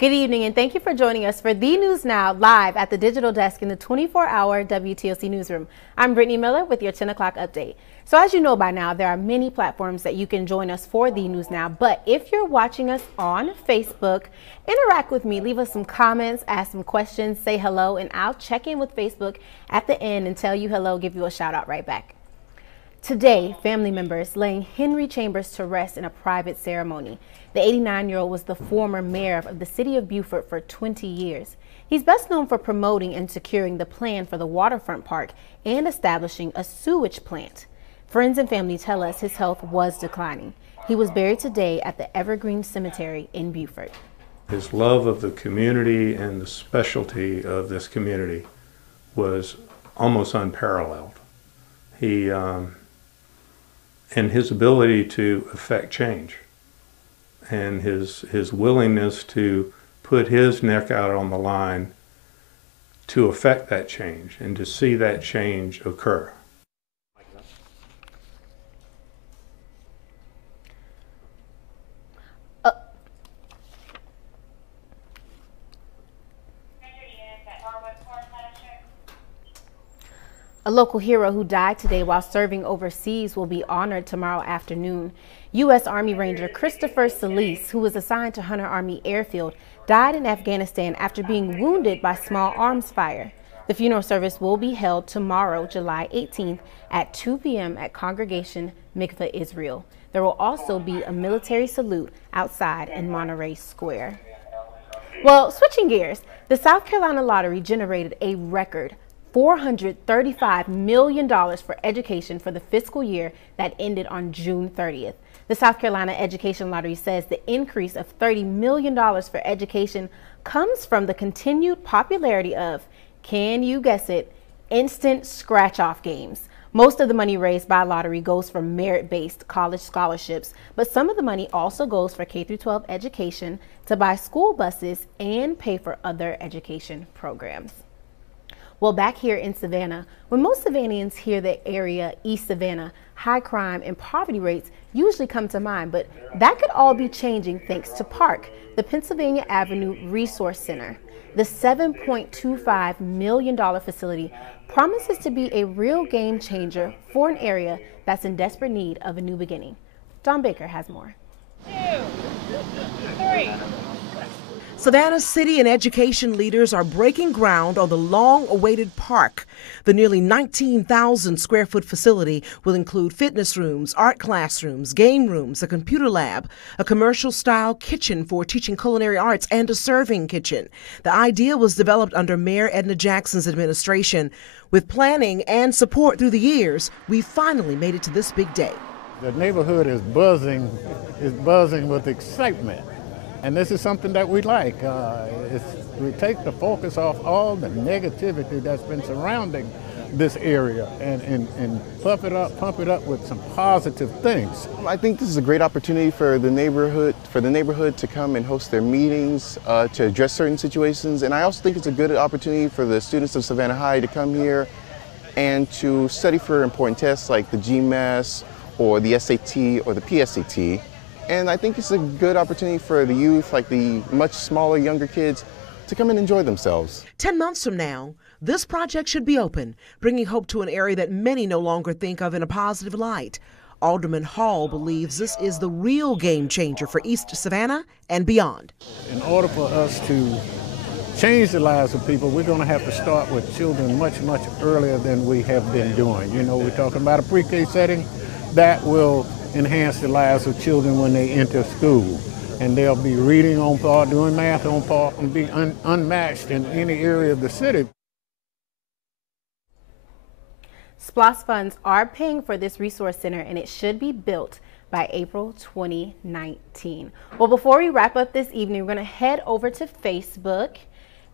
Good evening, and thank you for joining us for The News Now live at the digital desk in the 24-hour WTOC newsroom. I'm Brittany Miller with your 10 o'clock update. So as you know by now, there are many platforms that you can join us for The News Now. But if you're watching us on Facebook, interact with me, leave us some comments, ask some questions, say hello, and I'll check in with Facebook at the end and tell you hello, give you a shout out right back. Today, family members laying Henry Chambers to rest in a private ceremony. The 89-year-old was the former mayor of the city of Beaufort for 20 years. He's best known for promoting and securing the plan for the waterfront park and establishing a sewage plant. Friends and family tell us his health was declining. He was buried today at the Evergreen Cemetery in Beaufort. His love of the community and the specialty of this community was almost unparalleled. And his ability to affect change and his willingness to put his neck out on the line to affect that change and to see that change occur. A local hero who died today while serving overseas will be honored tomorrow afternoon. U.S. Army Ranger Christopher Solis, who was assigned to Hunter Army Airfield, died in Afghanistan after being wounded by small arms fire. The funeral service will be held tomorrow, July 18th at 2 p.m. at Congregation Mikveh Israel. There will also be a military salute outside in Monterey Square. Well, switching gears, the South Carolina Lottery generated a record $435 million for education for the fiscal year that ended on June 30th. The South Carolina Education Lottery says the increase of $30 million for education comes from the continued popularity of, can you guess it, instant scratch-off games. Most of the money raised by lottery goes for merit-based college scholarships, but some of the money also goes for K-12 education, to buy school buses, and pay for other education programs. Well, back here in Savannah, when most Savannahans hear the area East Savannah, high crime and poverty rates usually come to mind, but that could all be changing thanks to PARC, the Pennsylvania Avenue Resource Center. The $7.25 million facility promises to be a real game changer for an area that's in desperate need of a new beginning. Dawn Baker has more. 2, 3. Savannah city and education leaders are breaking ground on the long-awaited park. The nearly 19,000 square foot facility will include fitness rooms, art classrooms, game rooms, a computer lab, a commercial-style kitchen for teaching culinary arts, and a serving kitchen. The idea was developed under Mayor Edna Jackson's administration. With planning and support through the years, we finally made it to this big day. The neighborhood is buzzing with excitement. And this is something that we like. We take the focus off all the negativity that's been surrounding this area and pump it up with some positive things. I think this is a great opportunity for the neighborhood to come and host their meetings, to address certain situations. And I also think it's a good opportunity for the students of Savannah High to come here and to study for important tests like the GMAS or the SAT or the PSAT. And I think it's a good opportunity for the youth, like the much smaller, younger kids, to come and enjoy themselves. 10 months from now, this project should be open, bringing hope to an area that many no longer think of in a positive light. Alderman Hall believes this is the real game changer for East Savannah and beyond. In order for us to change the lives of people, we're going to have to start with children much, much earlier than we have been doing. You know, we're talking about a pre-K setting that will enhance the lives of children when they enter school. And they'll be reading on par, doing math on par, and be unmatched in any area of the city. SPLOST funds are paying for this resource center, and it should be built by April 2019. Well, before we wrap up this evening, we're going to head over to Facebook.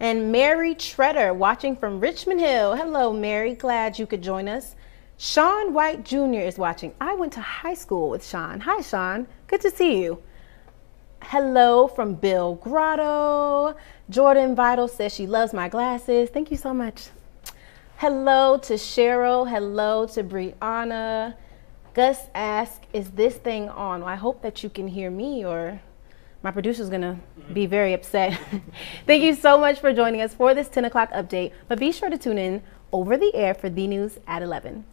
And Mary Treader, watching from Richmond Hill. Hello, Mary. Glad you could join us. Sean White Jr. is watching. I went to high school with Sean. Hi, Sean. Good to see you. Hello from Bill Grotto. Jordan Vital says she loves my glasses. Thank you so much. Hello to Cheryl. Hello to Brianna. Gus asked, is this thing on? Well, I hope that you can hear me, or My producer's going to be very upset. Thank you so much for joining us for this 10 o'clock update, but be sure to tune in over the air for the news at 11.